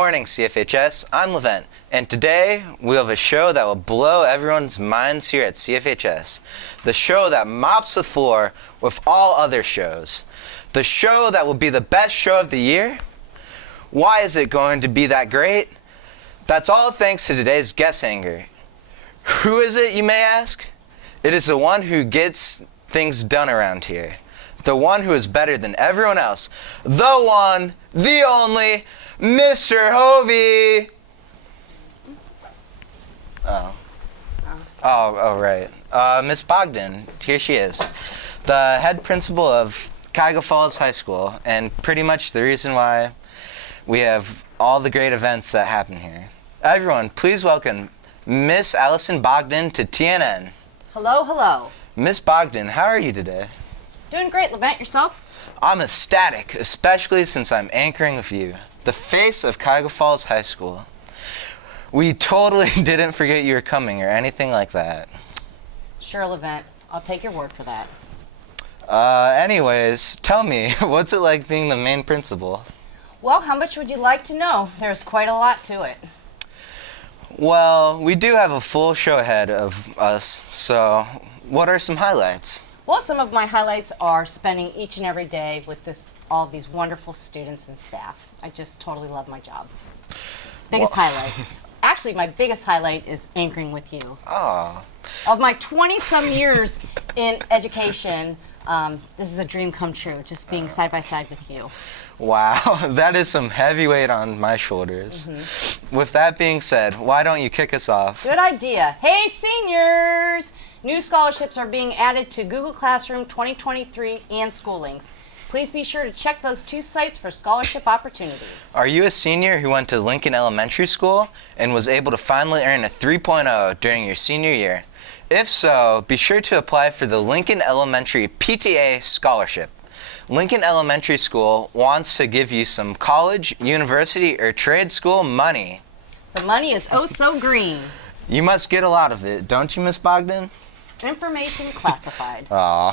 morning, CFHS. I'm Levent, and today we have a show that will blow everyone's minds here at CFHS. The show that mops the floor with all other shows. The show that will be the best show of the year. Why is it going to be that great? That's all thanks to today's guest anchor. Who is it, you may ask? It is the one who gets things done around here. The one who is better than everyone else. The one, the only, Mr. Hovey! Oh, right. Miss Bogdan, here she is. The head principal of Cuyahoga Falls High School, and pretty much the reason why we have all the great events that happen here. Everyone, please welcome Miss Allison Bogdan to TNN. Hello, hello. Miss Bogdan, how are you today? Doing great, Levent. Yourself? I'm ecstatic, especially since I'm anchoring with you, the face of Cuyahoga Falls High School. We totally didn't forget you were coming or anything like that. Sure, Levent. I'll take your word for that. Anyways, tell me, what's it like being the main principal? Well, how much would you like to know? There's quite a lot to it. Well, we do have a full show ahead of us, so what are some highlights? Well, some of my highlights are spending each and every day with all of these wonderful students and staff. I just totally love my job. Biggest highlight. Actually, my biggest highlight is anchoring with you. Oh. Of my 20-some years in education, this is a dream come true, just being side by side with you. Wow, that is some heavy weight on my shoulders. Mm-hmm. With that being said, why don't you kick us off? Good idea. Hey, seniors! New scholarships are being added to Google Classroom 2023 and Schoolings. Please be sure to check those two sites for scholarship opportunities. Are you a senior who went to Lincoln Elementary School and was able to finally earn a 3.0 during your senior year? If so, be sure to apply for the Lincoln Elementary PTA Scholarship. Lincoln Elementary School wants to give you some college, university, or trade school money. The money is oh so green. You must get a lot of it, don't you, Miss Bogdan? Information classified. Oh.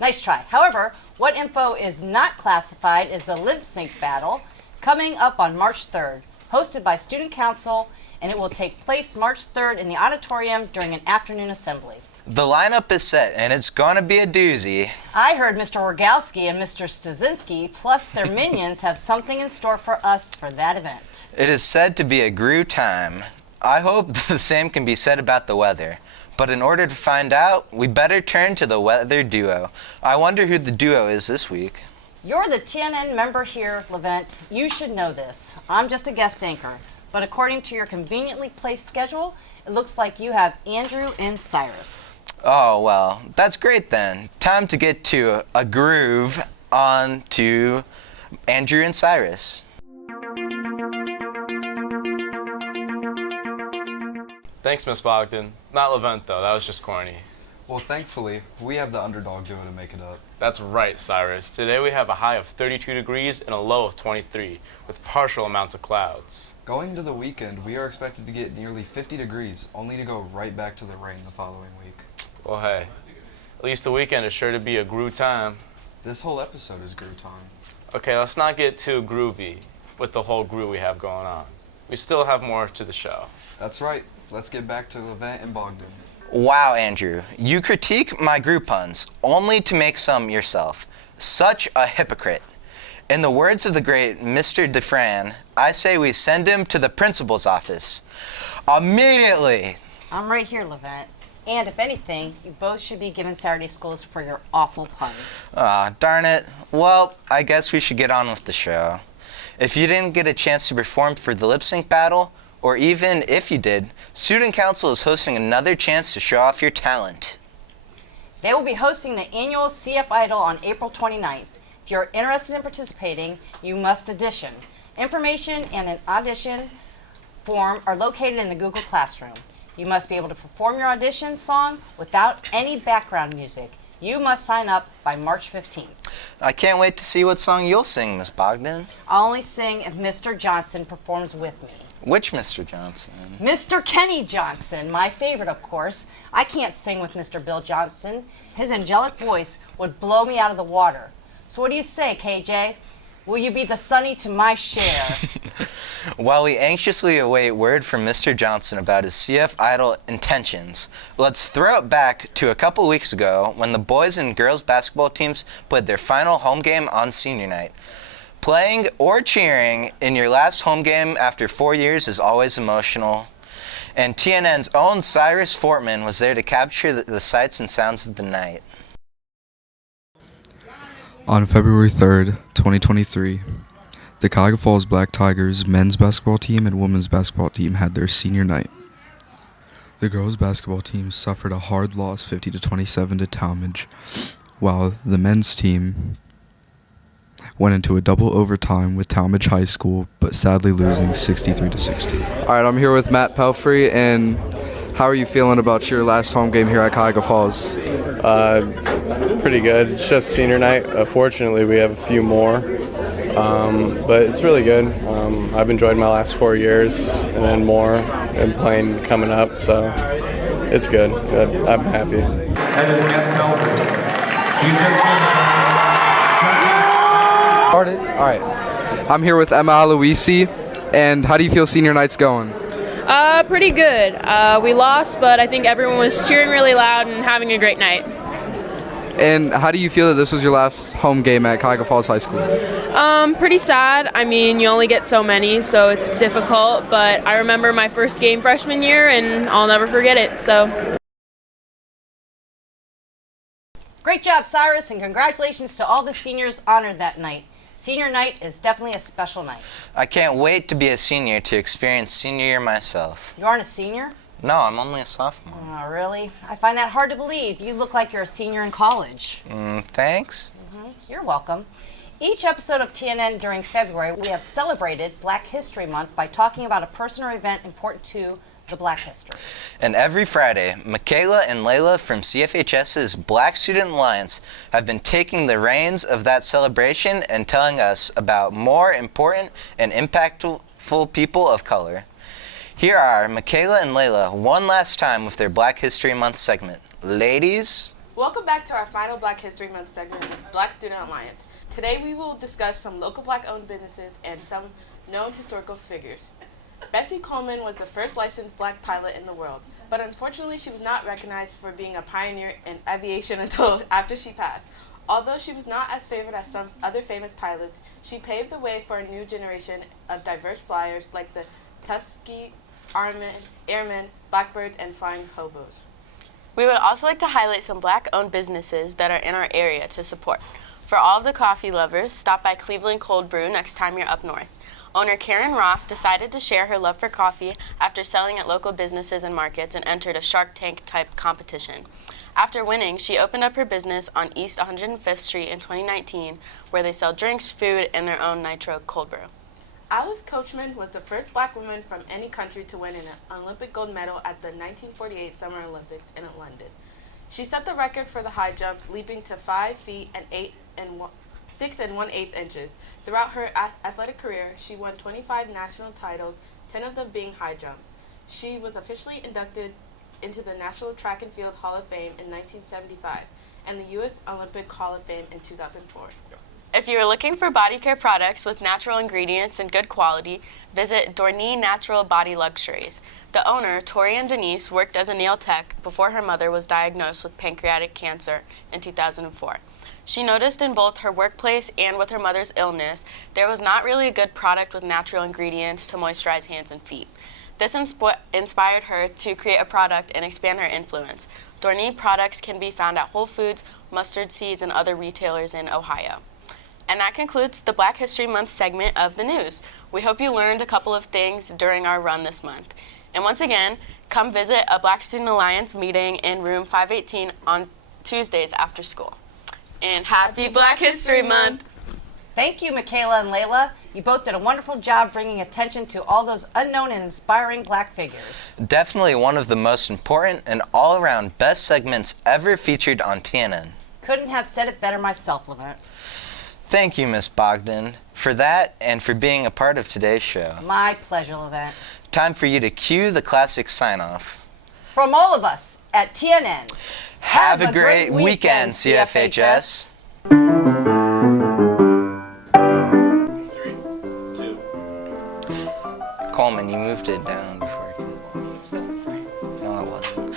Nice try. However, what info is not classified is the lip sync battle coming up on March 3rd, hosted by Student Council, and it will take place March 3rd in the auditorium during an afternoon assembly. The lineup is set, and it's going to be a doozy. I heard Mr. Orgalski and Mr. Stasinski, plus their minions, have something in store for us for that event. It is said to be a GRU time. I hope the same can be said about the weather. But in order to find out, we better turn to the weather duo. I wonder who the duo is this week. You're the TNN member here, Levent. You should know this. I'm just a guest anchor. But according to your conveniently placed schedule, it looks like you have Andrew and Cyrus. Oh, well, that's great then. Time to get to a groove on to Andrew and Cyrus. Thanks, Miss Bogdan. Not Levent, though. That was just corny. Well, thankfully, we have the underdog duo to make it up. That's right, Cyrus. Today we have a high of 32 degrees and a low of 23, with partial amounts of clouds. Going into the weekend, we are expected to get nearly 50 degrees, only to go right back to the rain the following week. Well, hey, at least the weekend is sure to be a GRU time. This whole episode is GRU time. Okay, let's not get too groovy with the whole GRU we have going on. We still have more to the show. That's right. Let's get back to Levent and Bogdan. Wow, Andrew, you critique my GRU puns only to make some yourself. Such a hypocrite. In the words of the great Mr. DeFran, I say we send him to the principal's office. Immediately! I'm right here, Levent. And if anything, you both should be given Saturday schools for your awful puns. Aw, darn it. Well, I guess we should get on with the show. If you didn't get a chance to perform for the lip sync battle, or even if you did, Student Council is hosting another chance to show off your talent. They will be hosting the annual CF Idol on April 29th. If you're interested in participating, you must audition. Information and an audition form are located in the Google Classroom. You must be able to perform your audition song without any background music. You must sign up by March 15th. I can't wait to see what song you'll sing, Miss Bogdan. I'll only sing if Mr. Johnson performs with me. Which Mr. Johnson? Mr. Kenny Johnson, my favorite, of course. I can't sing with Mr. Bill Johnson. His angelic voice would blow me out of the water. So what do you say, KJ? Will you be the Sunny to my Cher? While we anxiously await word from Mr. Johnson about his CF Idol intentions, let's throw it back to a couple weeks ago when the boys and girls basketball teams played their final home game on senior night. Playing or cheering in your last home game after 4 years is always emotional, and TNN's own Cyrus Fortman was there to capture the sights and sounds of the night. On February 3rd, 2023, the Cuyahoga Falls Black Tigers men's basketball team and women's basketball team had their senior night. The girls basketball team suffered a hard loss 50-27 to Talmadge, while the men's team went into a double overtime with Talmadge High School, but sadly losing 63-60. All right, I'm here with Matt Pelfrey, and how are you feeling about your last home game here at Cuyahoga Falls? Pretty good. It's just senior night. Fortunately, we have a few more, but it's really good. I've enjoyed my last 4 years and then more and playing coming up, so it's good. I'm happy. That is Matt Pelfrey. Started? All right. I'm here with Emma Aloisi, and how do you feel senior night's going? Pretty good. We lost, but I think everyone was cheering really loud and having a great night. And how do you feel that this was your last home game at Cuyahoga Falls High School? Pretty sad. I mean, you only get so many, so it's difficult, but I remember my first game freshman year, and I'll never forget it, so. Great job, Cyrus, and congratulations to all the seniors honored that night. Senior night is definitely a special night. I can't wait to be a senior to experience senior year myself. You aren't a senior? No, I'm only a sophomore. Oh, really? I find that hard to believe. You look like you're a senior in college. Thanks. You're welcome. Each episode of TNN during February, we have celebrated Black History Month by talking about a person or event important to the Black history. And every Friday, Michaela and Layla from CFHS's Black Student Alliance have been taking the reins of that celebration and telling us about more important and impactful people of color. Here are Michaela and Layla one last time with their Black History Month segment. Ladies? Welcome back to our final Black History Month segment with Black Student Alliance. Today we will discuss some local Black-owned businesses and some known historical figures. Bessie Coleman was the first licensed Black pilot in the world, but unfortunately she was not recognized for being a pioneer in aviation until after she passed. Although she was not as favored as some other famous pilots, she paved the way for a new generation of diverse flyers like the Tuskegee Airmen, Blackbirds, and Flying Hobos. We would also like to highlight some Black-owned businesses that are in our area to support. For all of the coffee lovers, stop by Cleveland Cold Brew next time you're up north. Owner Karen Ross decided to share her love for coffee after selling at local businesses and markets and entered a Shark Tank-type competition. After winning, she opened up her business on East 105th Street in 2019, where they sell drinks, food, and their own nitro cold brew. Alice Coachman was the first Black woman from any country to win an Olympic gold medal at the 1948 Summer Olympics in London. She set the record for the high jump, leaping to 5 feet and 6 1/8 inches. Throughout her athletic career, she won 25 national titles, 10 of them being high jump. She was officially inducted into the National Track and Field Hall of Fame in 1975 and the U.S. Olympic Hall of Fame in 2004. If you are looking for body care products with natural ingredients and good quality, visit Dorney Natural Body Luxuries. The owner, Tori Denise, worked as a nail tech before her mother was diagnosed with pancreatic cancer in 2004. She noticed in both her workplace and with her mother's illness, there was not really a good product with natural ingredients to moisturize hands and feet. This inspired her to create a product and expand her influence. Dorney products can be found at Whole Foods, Mustard Seeds, and other retailers in Ohio. And that concludes the Black History Month segment of the news. We hope you learned a couple of things during our run this month. And once again, come visit a Black Student Alliance meeting in room 518 on Tuesdays after school. And happy Black History Month! Thank you, Michaela and Layla. You both did a wonderful job bringing attention to all those unknown and inspiring Black figures. Definitely one of the most important and all-around best segments ever featured on TNN. Couldn't have said it better myself, Levent. Thank you, Miss Bogdan, for that and for being a part of today's show. My pleasure, Levent. Time for you to cue the classic sign-off. From all of us at TNN, Have a great weekend, CFHS. stuffed it down before I could. It's done for you. No, it wasn't.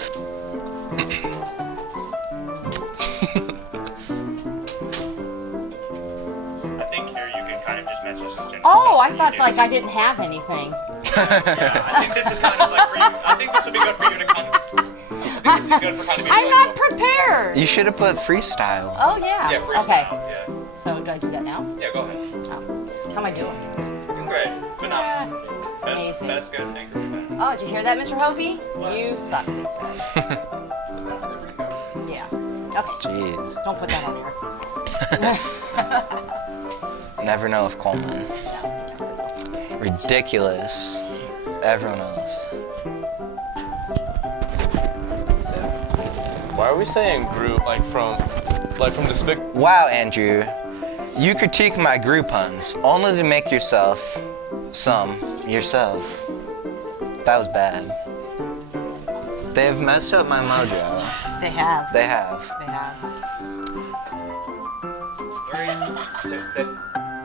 I think here you can kind of just mention some general Oh, stuff I that thought you like do. I didn't have anything. Yeah, I think this is kind of like for you. I think this would be good for you to kind of. I think this would be good for kind of. I'm not prepared. You should have put freestyle. Oh yeah. Yeah, freestyle. Okay. Yeah. So do I do that now? Yeah, go ahead. Oh. How am I doing? Doing great. Phenomenal. Amazing. Best guy singer. Oh, did you hear that, Mr. Hovey? You suck, he said. Yeah. Okay. Jeez. Don't put that on here. Never know if Coleman. Ridiculous. Everyone else. Why are we saying group like from Despic? Wow, Andrew. You critique my group puns only to make yourself yourself. That was bad. They've messed up my mojo. They have. They have. They have.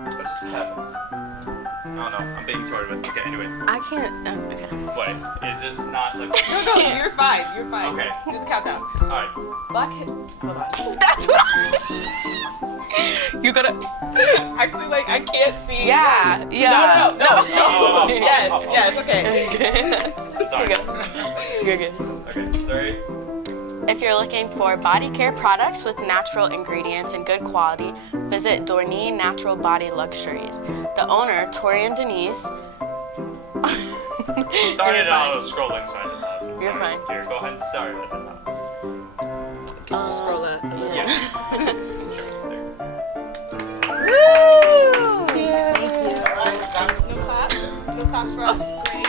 What just happened? Oh no, I'm being tortured. Okay, anyway. I can't. Okay. What? Is this not like. No, you're fine. You're fine. Okay. Do the countdown. Alright. Black Hold on. That's what You gotta. Actually, like, I can't see. Yeah. No. Oh. Yes, okay. Sorry. You're good. Okay, 3. If you're looking for body care products with natural ingredients and good quality, visit Dorney Natural Body Luxuries. The owner, Tori and Denise. Started out scrolling, so I didn't know. You're fine. Here, go ahead and start at the top. Can you scroll that? Yeah. Woo! No claps. No claps for us. Great.